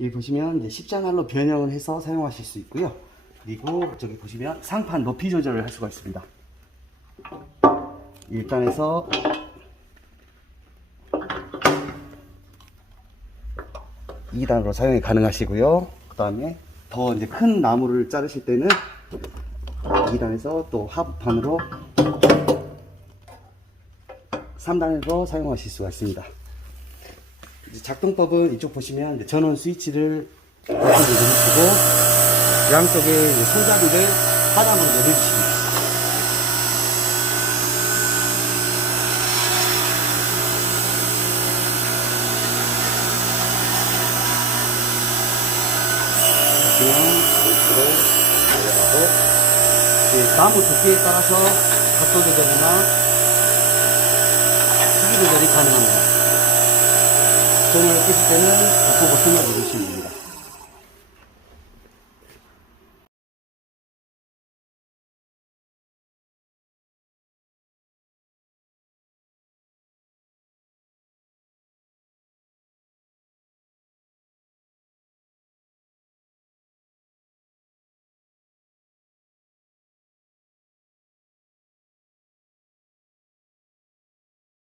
여기 보시면 이제 십자날로 변형을 해서 사용하실 수 있고요. 그리고 저기 보시면 상판 높이 조절을 할 수가 있습니다. 1단에서 2단으로 사용이 가능하시고요. 그 다음에 더 이제 큰 나무를 자르실 때는 2단에서 또 하부판으로 3단에서 사용하실 수가 있습니다. 이제 작동법은 이쪽 보시면 이제 전원 스위치를 누르시고 양쪽에 이제 손잡이를 하단으로 내려주십니다. 그냥 밑으로 내려가고 나무 두께에 따라서 각도 조절이나 크기 조절이 가능합니다. 전원을 끄실 때는 버튼을 누르시면 됩니다.